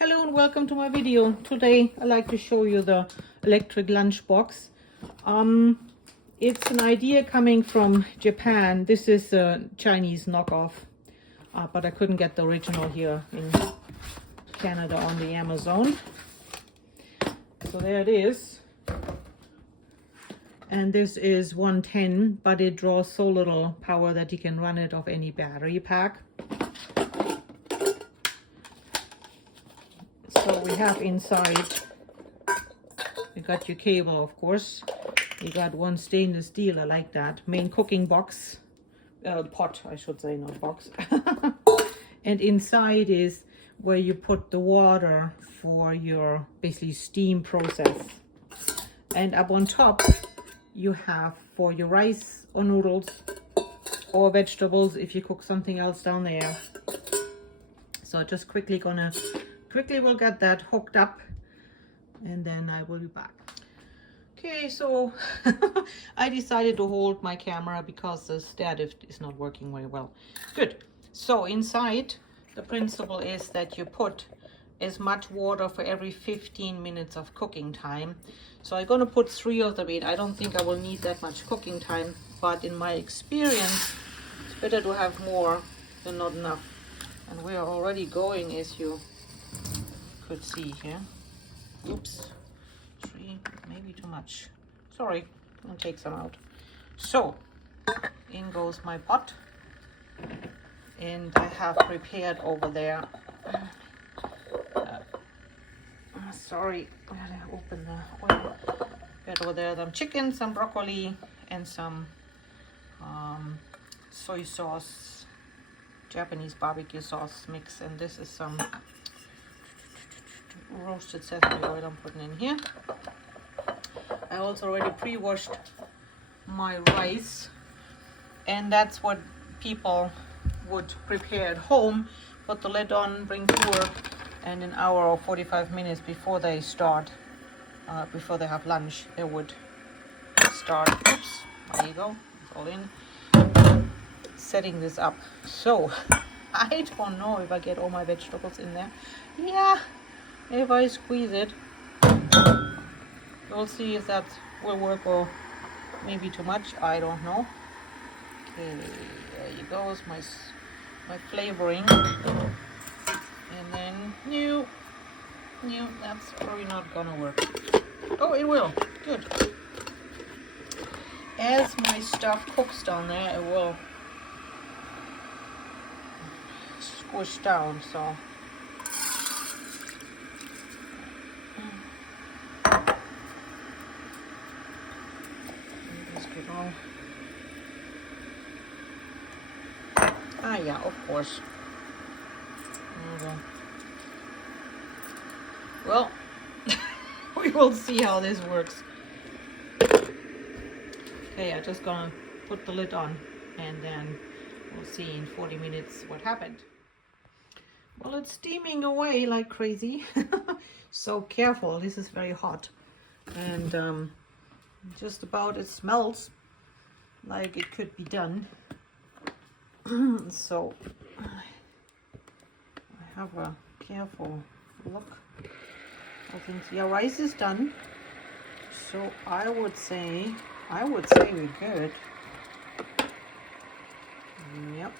Hello and welcome to my video. Today I like to show you the electric lunchbox. It's an idea coming from Japan. This is a Chinese knockoff, but I couldn't get the original here in Canada on the Amazon. So there it is. And this is 110, but it draws so little power that you can run it off any battery pack. So we have inside, you got your cable, of course. You got one stainless steel, I like that. Main cooking box, pot, I should say, not box. And inside is where you put the water for your basically steam process. And up on top, you have for your rice or noodles or vegetables if you cook something else down there. So just quickly we'll get that hooked up and then I will be back. Okay, so I decided to hold my camera because the stative is not working very well. Good. So inside, the principle is that you put as much water for every 15 minutes of cooking time. So I'm going to put 3 of them in. I don't think I will need that much cooking time, but in my experience, it's better to have more than not enough. And we are already going, as you could see here. Oops, 3, maybe too much. Sorry, I'll take some out. So, in goes my pot. And I have prepared over there. Sorry, I gotta open the oil. Got over there some chicken, some broccoli, and some soy sauce, Japanese barbecue sauce mix. And this is some roasted sesame oil I'm putting in here. I also already pre-washed my rice, and that's what people would prepare at home. Put the lid on, bring to work, and an hour or 45 minutes before they start, before they have lunch, they would start. Oops, there you go, it's all in. Setting this up. So I don't know if I get all my vegetables in there. Yeah, if I squeeze it, we'll see if that will work or maybe too much. I don't know. Okay, there you go. My flavoring. And then no, that's probably not gonna work. Oh, it will. Good. As my stuff cooks down there, it will squish down. So. Ah, yeah, of course. Okay. Well, we will see how this works. Okay, I'm just gonna put the lid on and then we'll see in 40 minutes what happened. Well, it's steaming away like crazy. So careful, this is very hot. And just about it smells like it could be done. So I have a careful look. I think the rice is done. So I would say we're good. Yep.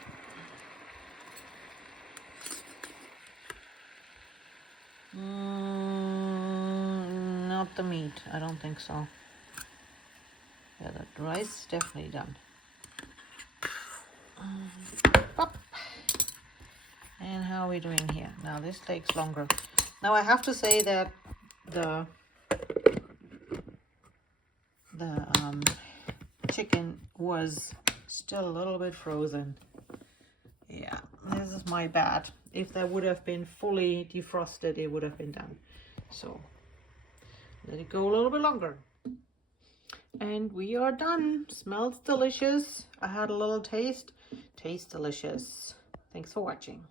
Not the meat. I don't think so. Yeah, the rice is definitely done. Pop. And how are we doing here? Now this takes longer. Now I have to say that the chicken was still a little bit frozen. Yeah, this is my bad. If that would have been fully defrosted, it would have been done. So let it go a little bit longer. And we are done. Smells delicious. I had a little taste. Tastes delicious. Thanks for watching.